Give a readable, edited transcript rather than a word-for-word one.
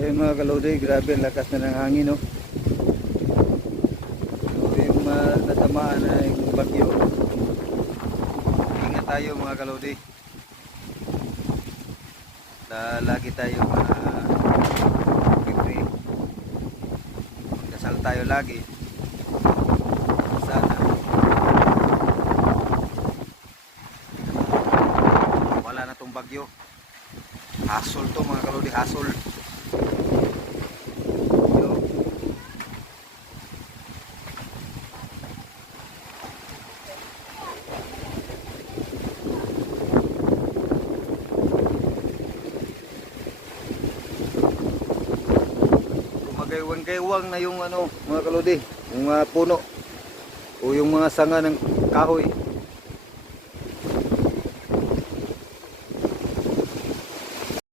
Ayun mga kalodi, grabe ang lakas na ng hangin, no? Yung natamaan na yung bagyo. Ingat tayo mga kalodi. Lagi tayo pipri. Dasal tayo lagi. Sana wala na tong bagyo. Hasol to mga kalodi, hasol. Gaywang na yung ano mga kalodi, yung mga puno o yung mga sanga ng kahoy.